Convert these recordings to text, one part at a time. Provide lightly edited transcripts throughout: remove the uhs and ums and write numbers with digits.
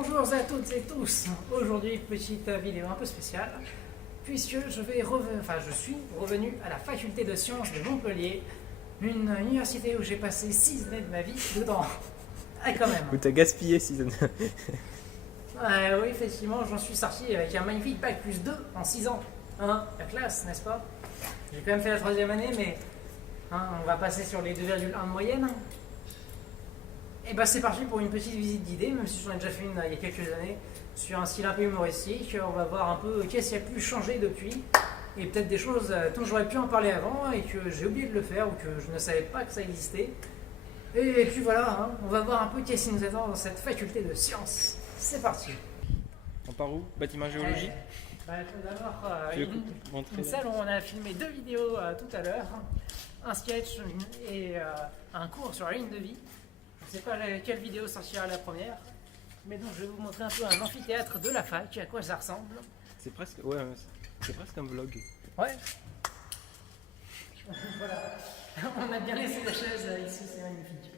Bonjour à toutes et tous. Aujourd'hui, petite vidéo un peu spéciale, puisque je suis revenu à la faculté de sciences de Montpellier, une université où j'ai passé 6 années de ma vie dedans. Ah, quand même. Où t'as gaspillé 6 années. Oui, effectivement, j'en suis sorti avec un magnifique bac plus 2 en 6 ans. Hein, la classe, n'est-ce pas? J'ai quand même fait la 3e année, mais on va passer sur les 2,1 de moyenne. Et bah c'est parti pour une petite visite guidée, même si j'en ai déjà fait une il y a quelques années, sur un style un peu humoristique. On va voir un peu qu'est-ce qui a pu changer depuis, et peut-être des choses dont j'aurais pu en parler avant et que j'ai oublié de le faire ou que je ne savais pas que ça existait. Et puis voilà, on va voir un peu qu'est-ce qui nous attend dans cette faculté de sciences. C'est parti. On part où? Bâtiment géologie? Tout d'abord, montrer une salle où on a filmé 2 vidéos tout à l'heure, un sketch et un cours sur la ligne de vie. Je ne sais pas quelle vidéo sortira la première, mais donc je vais vous montrer un peu un amphithéâtre de la fac, à quoi ça ressemble. C'est presque, ouais, c'est presque un vlog. Ouais. Voilà. On a bien laissé la chaise ici, c'est magnifique.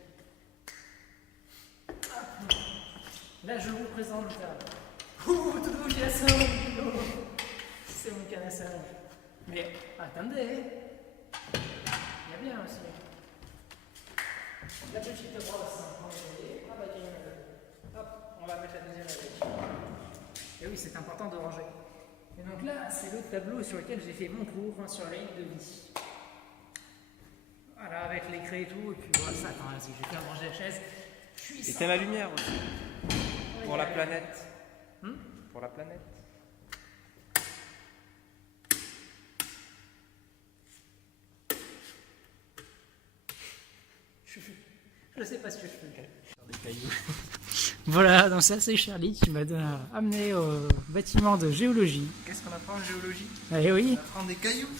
Là, je vous présente. Tout douche, il y a ça. C'est mon canassage. Mais attendez, il y a bien aussi. La petite brosse, hop, on va mettre la deuxième avec. Et oui, c'est important de ranger. Et donc là, c'est le tableau sur lequel j'ai fait mon cours sur la ligne de vie. Voilà, avec l'écrit et tout, et puis voilà, ça, attends, vas-y, je vais faire ranger la chaise. Et t'as la lumière aussi. Pour la planète. Pour la planète. Je sais pas ce que je fais. Des cailloux. Voilà, donc ça c'est Charlie qui m'a amené au bâtiment de géologie. Qu'est-ce qu'on apprend en géologie? Eh oui, On apprend des cailloux.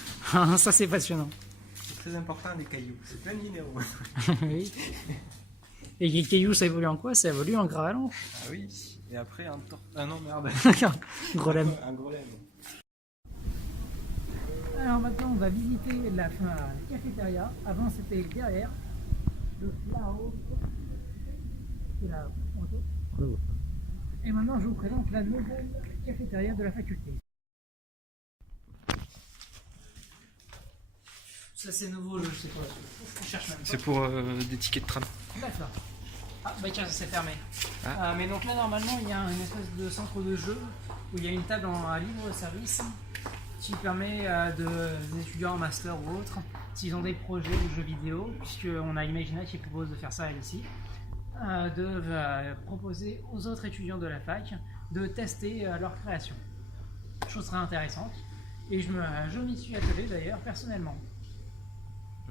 ça c'est passionnant. C'est très important les cailloux, c'est plein de minéraux. Oui. Et les cailloux ça évolue en quoi? Ça évolue en gravelon. Ah oui, et après un tor... Ah non, merde. Gros lemme. Un gros lemme. Alors maintenant on va visiter la cafétéria. Avant c'était derrière. Là-haut. Et là-haut. Et maintenant je vous présente la nouvelle cafétéria de la faculté. Ça c'est nouveau, je sais pas. Je cherche même pas. C'est pour des tickets de tram. D'accord. Ah bah tiens, ça s'est fermé. Ah. Mais donc là normalement il y a une espèce de centre de jeu où il y a une table en libre service qui permet des étudiants en master ou autres, s'ils ont des projets de jeux vidéo, puisqu'on a Imagina qui propose de faire ça ici, de proposer aux autres étudiants de la fac de tester leur création. Chose très intéressante. Et je m'y suis attelé d'ailleurs personnellement.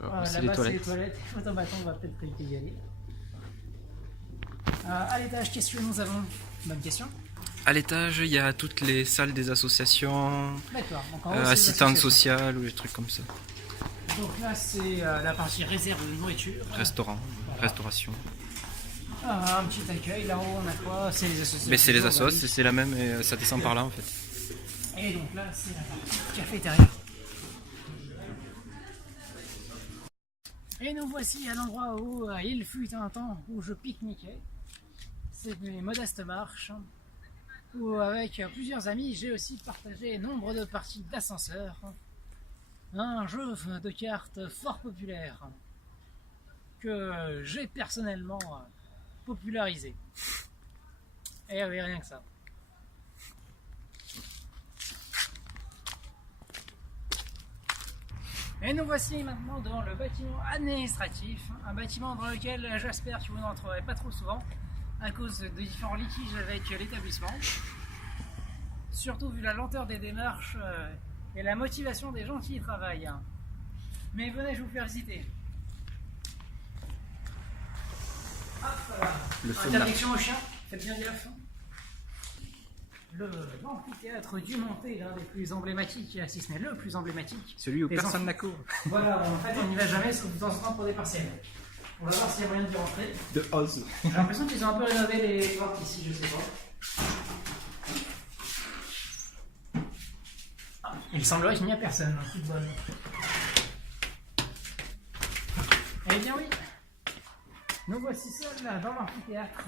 Là-bas c'est les toilettes. Photomaton, on va peut-être y aller. À l'étage, qu'est-ce que nous avons? Bonne question. À l'étage, il y a toutes les salles des associations, D'accord. Donc en haut, c'est les assistantes associations. sociales ou des trucs comme ça. Donc là, c'est la partie réserve de nourriture. Restaurant, Voilà. restauration. Un petit accueil, là-haut, on a quoi? C'est les associations. Mais c'est les assos, c'est la même et ça descend par là en fait. Et donc là, c'est la partie cafétéria. Et nous voici à l'endroit où il fut un temps où je pique-niquais. C'est mes modestes marches où avec plusieurs amis j'ai aussi partagé nombre de parties d'ascenseur. Un jeu de cartes fort populaire que j'ai personnellement popularisé. Et il n'y avait rien que ça. Et nous voici maintenant devant le bâtiment administratif, un bâtiment dans lequel j'espère que vous n'entrerez pas trop souvent à cause de différents litiges avec l'établissement. Surtout vu la lenteur des démarches et la motivation des gens qui y travaillent. Mais venez, je vous faire visiter. Hop là. Interdiction aux chiens, faites bien gaffe. L'amphithéâtre du Monté, l'un des plus emblématiques, si ce n'est le plus emblématique. Celui où Les personne n'a cours. Voilà, en fait on n'y va jamais, sauf de temps en temps pour des partiels. On va voir s'il y a moyen d'y rentrer. De Oz. J'ai l'impression qu'ils ont un peu rénové les portes ici, je sais pas. Il semblerait qu'il n'y a personne, toute bonne. Eh bien oui, nous voici seuls là dans l'amphithéâtre.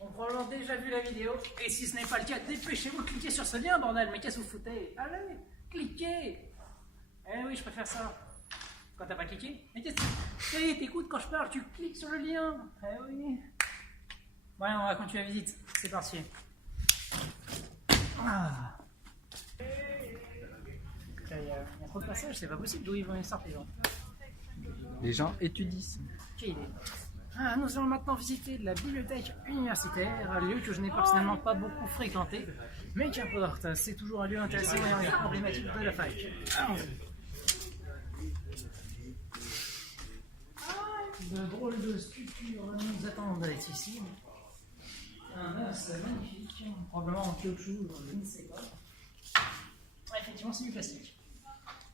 ont probablement déjà vu la vidéo. Et si ce n'est pas le cas, dépêchez-vous de cliquer sur ce lien, bordel. Mais qu'est-ce que vous foutez? Allez, cliquez. Eh oui, je préfère ça. Quand t'as pas cliqué? Mais qu'est-ce que tu... T'écoutes quand je parle, tu cliques sur le lien. Eh oui. Bon, allez, on va continuer la visite. C'est parti. Ah. Il y a trop de passages, c'est pas possible. D'où ils vont sortir les gens? Les gens étudient. Quelle idée. Ah, nous allons maintenant visiter la bibliothèque universitaire, un lieu que je n'ai personnellement pas beaucoup fréquenté, mais qu'importe, c'est toujours un lieu intéressant et emblématique de la fac. De drôles de sculptures nous attendent ici. Un as magnifique, probablement en caoutchouc, je ne sais pas. Ah, effectivement, c'est du plastique.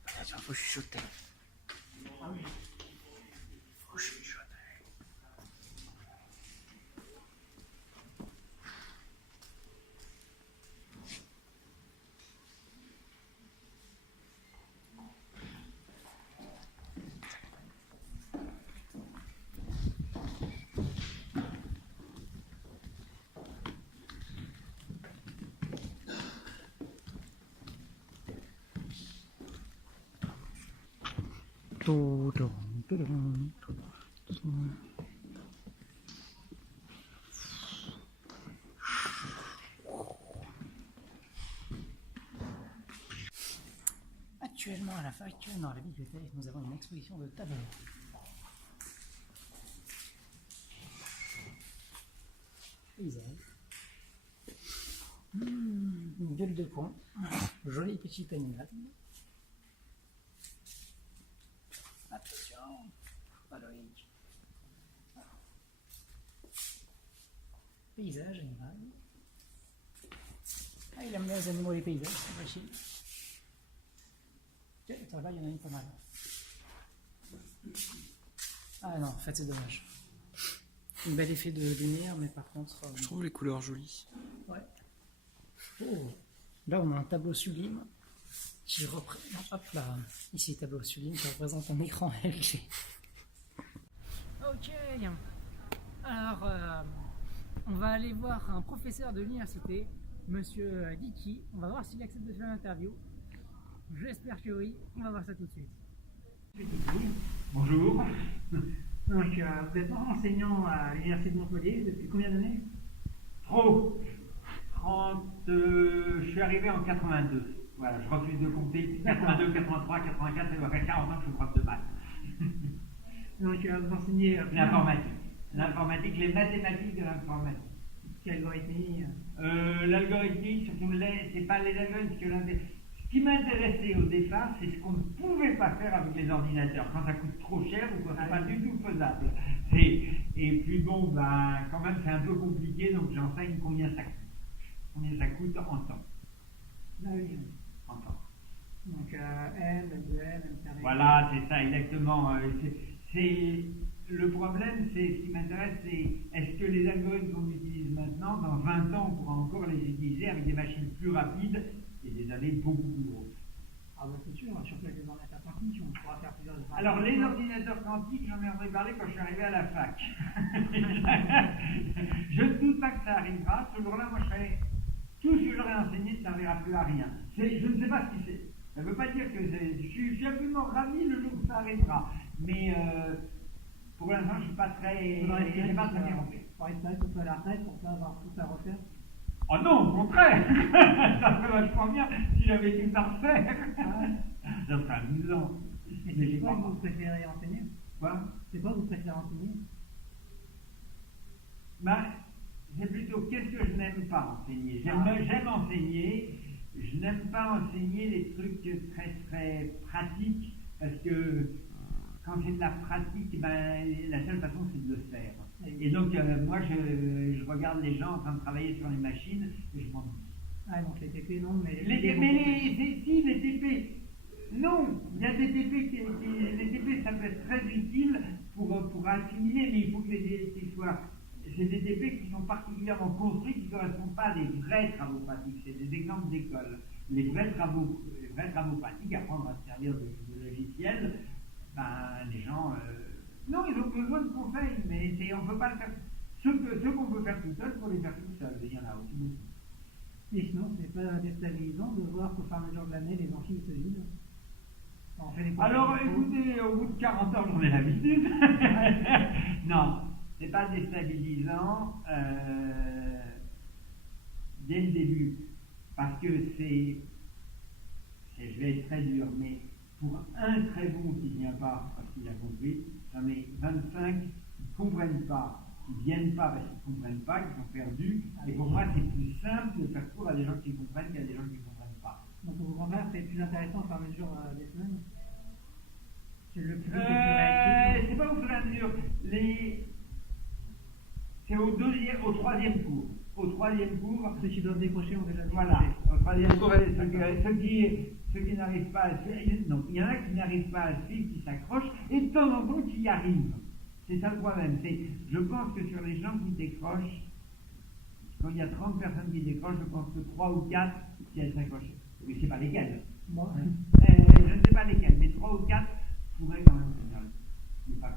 Attention, faut chuchoter. Ah oui. Faut chuchoter. Actuellement à la fac, dans la bibliothèque, nous avons une exposition de tableaux. Paysage. Une gueule de con. Joli petit animal. Attention, pas logique. Paysage animal. Ah, il aime bien les animaux et les paysages, c'est facile. Tiens, attends, là, il y en a une pas mal. Ah non, en fait, c'est dommage. Un bel effet de lumière, mais par contre... Je trouve les couleurs jolies. Ouais. Oh. Là, on a un tableau sublime qui représente... Hop là, ici, tableau sublime qui représente un écran LG. Ok. Alors, on va aller voir un professeur de l'université, Monsieur Dicky. On va voir s'il accepte de faire l'interview. J'espère que oui. On va voir ça tout de suite. Bonjour. Donc, vous êtes enseignant à l'université de Montpellier depuis combien d'années? Trop. 30. Je suis arrivé en 82. Voilà, je refuse de compter. 82, 83, 84, ça doit faire 40 ans que je suis prof de maths. Donc, vous enseignez L'informatique. L'informatique, les mathématiques de l'informatique. L'algorithmie. L'algorithmique, surtout, c'est pas les algorithmes, ce qui m'intéressait au départ, c'est ce qu'on ne pouvait pas faire avec les ordinateurs, quand ça coûte trop cher ou quand c'est pas du tout faisable. Et puis bon, ben, quand même, c'est un peu compliqué, donc j'enseigne combien ça coûte. Combien ça coûte en temps. Ah oui. En temps. Donc, M, M2M, M carré. Voilà, c'est ça, exactement. Le problème, c'est ce qui m'intéresse, c'est est-ce que les algorithmes qu'on utilise maintenant, dans 20 ans, on pourra encore les utiliser avec des machines plus rapides et des années beaucoup plus grosses. Ah bah c'est sûr, surtout avec les ordinateurs quantiques, on pourra faire plusieurs... Alors les ordinateurs quantiques, j'en ai entendu parler quand je suis arrivé à la fac. Je ne doute pas que ça arrivera. Ce jour-là, moi, tout ce que j'aurais enseigné ne servira plus à rien. Je ne sais pas ce qui c'est. Ça ne veut pas dire que je suis absolument ravi le jour où ça arrivera. Mais pour l'instant, je ne suis pas très bien fait. Pour espérer que ce soit à la retraite, pour pas avoir tout à refaire. Oh non, au contraire. Ça serait vachement bien si j'avais tout à refaire. Ça serait amusant. Mais c'est quoi que vous préférez enseigner? Quoi? C'est quoi que vous préférez enseigner? Ben, c'est plutôt qu'est-ce que je n'aime pas enseigner. J'aime enseigner. Je n'aime pas enseigner les trucs très très pratiques parce que quand c'est de la pratique, ben, la seule façon c'est de le faire. Et donc moi je regarde les gens en train de travailler sur les machines et je m'ennuie. Ah donc les TP non, mais... les TP, non, il y a des TP les TP ça peut être très utile pour assimiler, mais il faut que les DST soient... C'est des TP qui sont particulièrement construits, qui ne correspondent pas à des vrais travaux pratiques, c'est des exemples d'école. Les vrais travaux pratiques, apprendre à se servir de logiciels, ben, les gens... non, ils ont besoin de conseils, mais on ne peut pas le faire. Ceux qu'on peut faire tout seul, il faut les faire tout seul. Il y en a aussi beaucoup. Et sinon, c'est pas déstabilisant de voir qu'au fur et à mesure de l'année, les amphis se vident. On fait des Alors, écoutez, au bout de 40 ans, j'en ai l'habitude. Non, c'est pas déstabilisant dès le début. Parce que je vais être très dur, mais pour un très bon qui ne vient pas parce qu'il a compris, j'en ai 25 qui ne comprennent pas, qui ne viennent pas parce qu'ils ne comprennent pas, qui sont perdus. Et pour moi, c'est plus simple de faire cours à des gens qui comprennent qu'à des gens qui ne comprennent pas. Donc, au contraire, c'est plus intéressant au fur et à mesure des semaines. C'est le plus réactif. C'est pas au fur et à mesure. C'est au troisième cours. Au troisième cours. Ceux qui doivent décrocher ont déjà décroché. Voilà. Au troisième cours, ceux qui n'arrivent pas à le suivre. Non, il y en a qui n'arrivent pas à le suivre, qui s'accrochent, et de temps en temps qui y arrivent. C'est ça le problème. Je pense que sur les gens qui décrochent, quand il y a 30 personnes qui décrochent, je pense que 3 ou 4, si elles s'accrochent. Mais je ne sais pas lesquelles. Moi. Je ne sais pas lesquelles, mais 3 ou 4 pourraient quand même se faire le coup. Mais pas que.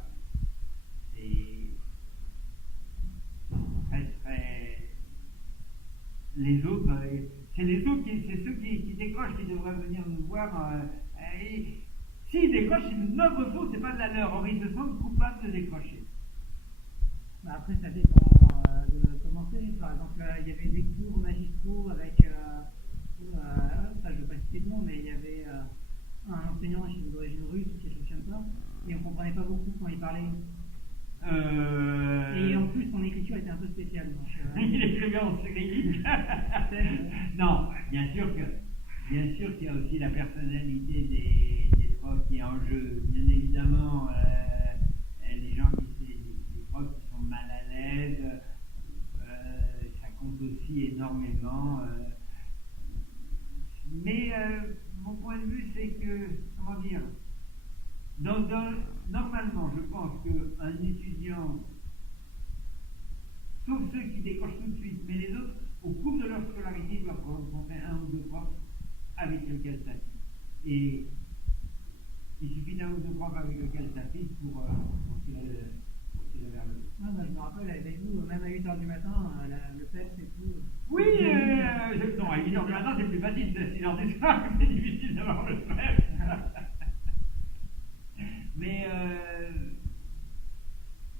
Les autres, c'est ceux qui décrochent qui devraient venir nous voir. S'ils décrochent, c'est de notre faute, c'est pas de la leur. Or, ils se sentent coupables de décrocher. Bah après, ça dépend de comment c'est. Par exemple, il y avait des cours magistraux avec, je ne veux pas citer de nom, mais il y avait un enseignant d'origine russe ou quelque chose comme ça, et on ne comprenait pas beaucoup quand il parlait. Et en plus, son écriture était un peu spéciale. Donc, il écrivait en cyrillique. Non, bien sûr qu'il y a aussi la personnalité des profs qui est en jeu. Bien évidemment, les gens les profs qui sont mal à l'aise, ça compte aussi énormément. Mais mon point de vue, c'est que, comment dire, normalement, je pense qu'un étudiant, sauf ceux qui décrochent tout de suite, mais les autres, au cours de leur scolarité, doivent rencontrer un ou deux profs avec lesquels ça fit. Et il suffit d'un ou deux profs avec lesquels ça fit pour tirer vers le haut. Ah, bah, je me rappelle avec vous, même à 8h du matin, le PEP et tout. Oui, non, à 8h du matin, c'est plus facile, à 6h du soir, c'est difficile d'avoir le PEP. Mais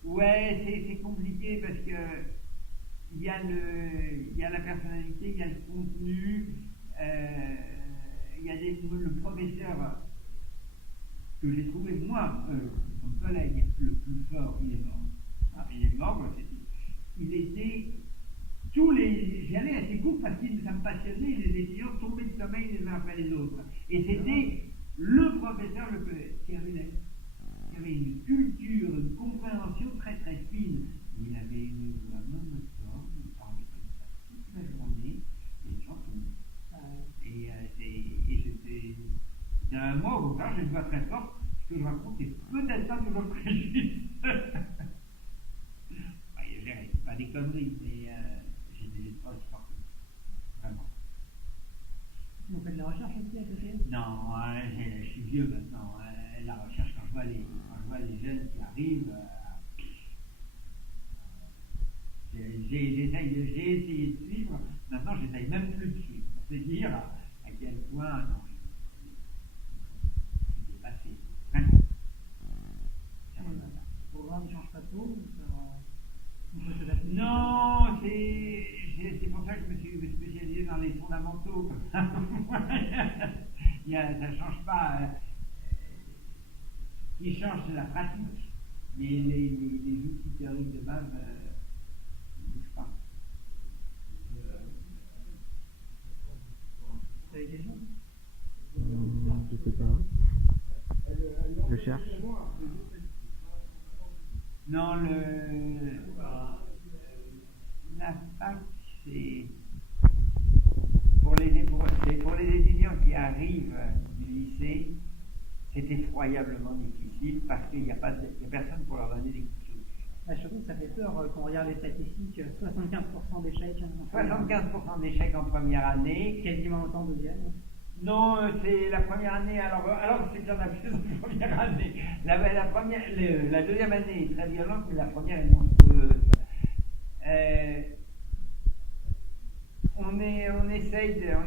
ouais, c'est compliqué parce que il y a la personnalité, il y a le contenu, il y a le professeur que j'ai trouvé moi, son collègue le plus fort, il est mort. Ah, il est mort, il était j'y allais à ses cours parce que ça me passionnait, les étudiants tombaient de sommeil les uns après les autres. Et c'était le professeur qui avait une culture, une compréhension très très fine. Il avait une voix monotone, il parlait comme ça toute la journée, et les gens tombaient. Moi, au contraire, j'ai une voix très forte, ce que je raconte n'est peut-être pas toujours très juste. C'est pas des conneries, mais j'ai des épreuves fortes. Vraiment. Vous faites de la recherche aussi à côté? Non, je suis vieux maintenant. La recherche, quand je vois les jeunes qui arrivent, j'ai essayé de suivre. Maintenant, j'essaye même plus de suivre. Pour te dire à quel point, non, je suis dépassé. Vraiment. Le programme ne change pas trop? On peut s'adapter? Non, c'est pour ça que je me suis spécialisé dans les fondamentaux. Ça ne change pas. Ce qui change, c'est la pratique. Mais les outils théoriques de base ne bougent pas. Vous avez des gens? Je sais pas. Je cherche. Non, la fac, c'est pour les étudiants qui arrivent du lycée, c'est effroyablement difficile parce qu'il n'y a personne pour leur donner des coups de souffle. Bah, surtout que ça fait peur quand on regarde les statistiques, 75% d'échecs. 75% d'échecs en première année. Quasiment autant en deuxième. Non, c'est la première année, alors c'est qu'il y en a plus en première année. La deuxième année est très violente, mais la première est monstrueuse. On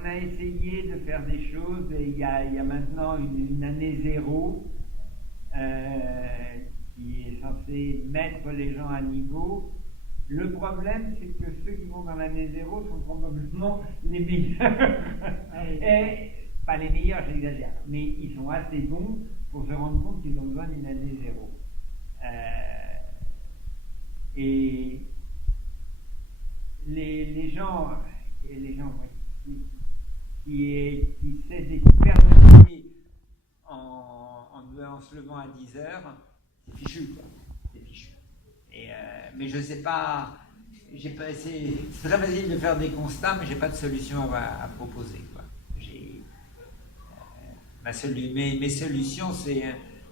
a essayé de faire des choses. Il y a maintenant une année zéro qui est censée mettre les gens à niveau. Le problème, c'est que ceux qui vont dans l'année zéro sont probablement les meilleurs. Pas les meilleurs, j'exagère, mais ils sont assez bons pour se rendre compte qu'ils ont besoin d'une année zéro. Et les gens qui essaient de faire de pied en se levant à 10 heures, c'est fichu, quoi. C'est fichu. Mais je sais pas, c'est très facile de faire des constats, mais j'ai pas de solution à proposer, quoi. Mes solutions, c'est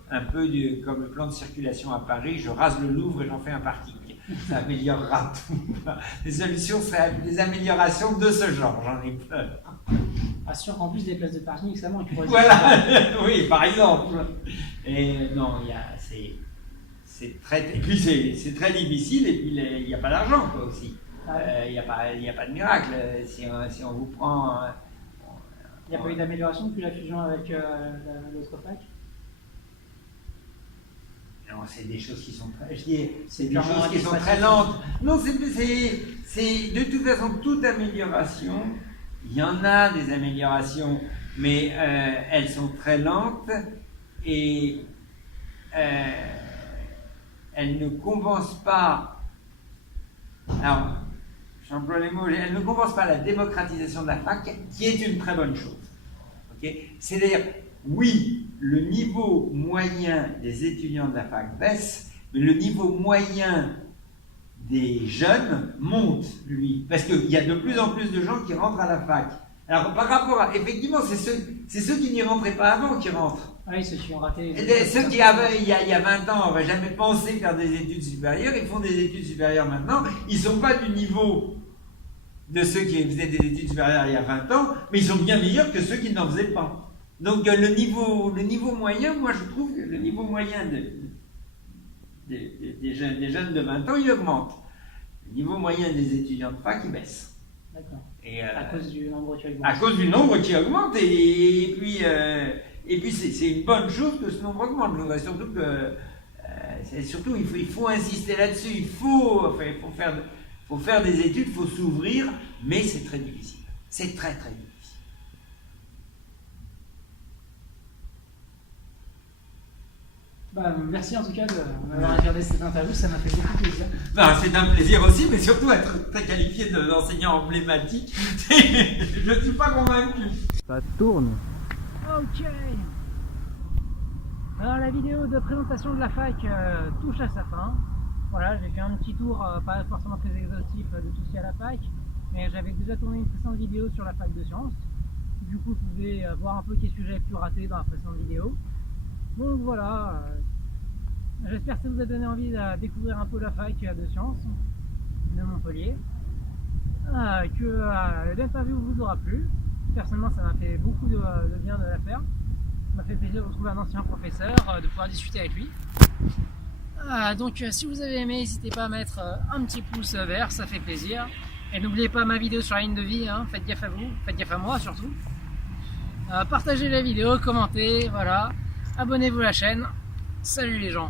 un peu comme le plan de circulation à Paris, je rase le Louvre et j'en fais un parking. Ça améliorera tout. Les solutions seraient des améliorations de ce genre, j'en ai peur. Sûr qu'en plus des places de parking, ça manque. Voilà, oui, par exemple. Et non, c'est très difficile, et puis il n'y a pas d'argent, quoi, aussi. Il n'y a pas de miracle. Si on vous prend... Il n'y a pas eu d'amélioration depuis la fusion avec l'autre fac? Non, c'est des choses qui sont très lentes. Non, c'est de toute façon toute amélioration. Il y en a des améliorations, mais elles sont très lentes et elles ne compensent pas. Alors, j'emploie les mots. Elles ne compensent pas la démocratisation de la fac, qui est une très bonne chose. Okay? C'est-à-dire, oui, le niveau moyen des étudiants de la fac baisse, mais le niveau moyen des jeunes monte, lui, parce qu'il y a de plus en plus de gens qui rentrent à la fac. Alors, par rapport à... Effectivement, c'est ceux qui n'y rentraient pas avant qui rentrent. Oui, ceux qui ont raté... Ceux qui avaient, il y a 20 ans, n'auraient jamais pensé faire des études supérieures, ils font des études supérieures maintenant. Ils ne sont pas du niveau de ceux qui faisaient des études supérieures il y a 20 ans, mais ils sont bien meilleurs que ceux qui n'en faisaient pas. Donc le niveau moyen, moi je trouve que le niveau moyen des jeunes de 20 ans, il augmente. Le niveau moyen des étudiants de fac, il baisse. D'accord. À cause du nombre qui augmente. À cause du nombre qui augmente, et puis c'est une bonne chose que ce nombre augmente. Je voudrais surtout que il faut insister là-dessus. Il faut faire des études, il faut s'ouvrir, mais c'est très difficile. C'est très très difficile. Merci en tout cas de m'avoir regardé cette interview, ça m'a fait beaucoup plaisir. C'est un plaisir aussi, mais surtout être très qualifié d'enseignant emblématique, je ne suis pas convaincu. Ça tourne. Ok. Alors la vidéo de présentation de la fac touche à sa fin. Voilà, j'ai fait un petit tour, pas forcément très exhaustif de tout ce qu'il y a à la fac, mais j'avais déjà tourné une précédente vidéo sur la fac de sciences. Du coup, vous pouvez voir un peu quels sujets j'ai pu rater dans la précédente vidéo. Donc voilà, j'espère que ça vous a donné envie de découvrir un peu la fac de sciences de Montpellier, que l'interview vous aura plu. Personnellement, ça m'a fait beaucoup de bien de la faire. Ça m'a fait plaisir de retrouver un ancien professeur, de pouvoir discuter avec lui. Donc si vous avez aimé, n'hésitez pas à mettre un petit pouce vert, ça fait plaisir. Et n'oubliez pas ma vidéo sur la ligne de vie, hein. Faites gaffe à vous, faites gaffe à moi surtout. Partagez la vidéo, commentez, voilà. Abonnez-vous à la chaîne. Salut les gens.